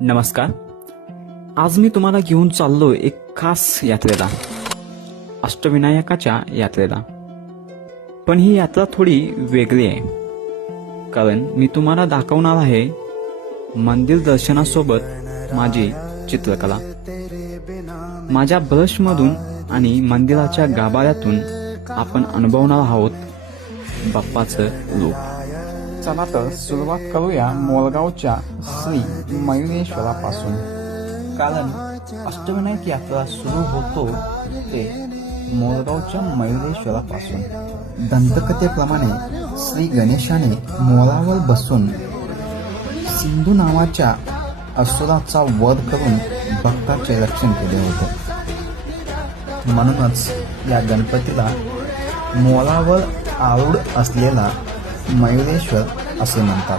नमस्कार. आज मी तुम्हाला घेऊन चाललो एक खास यात्रेला, अष्टविनायकाच्या यात्रेला. पण ही यात्रा थोडी वेगळी आहे, कारण मी तुम्हाला दाखवणार आहे मंदिर दर्शनासोबत माझी चित्रकला. माझ्या ब्रशमधून आणि मंदिराच्या गाभाऱ्यातून आपण अनुभवणार आहोत बाप्पाचं रूप. चला तर सुरुवात करूया मोरगावच्या श्री मयुरेश्वरापासून, कारण अष्टविनायक यात्रा सुरू होतो ते मोरगावच्या मयुरेश्वरापासून. दंतकथेप्रमाणे श्री गणेशाने मोरावर बसून सिंधू नावाच्या असुराचा वध करून भक्ताचे रक्षण केले होते. म्हणूनच या गणपतीला मोरावर आरूढ असलेला मयुरेश्वर असे म्हणतात.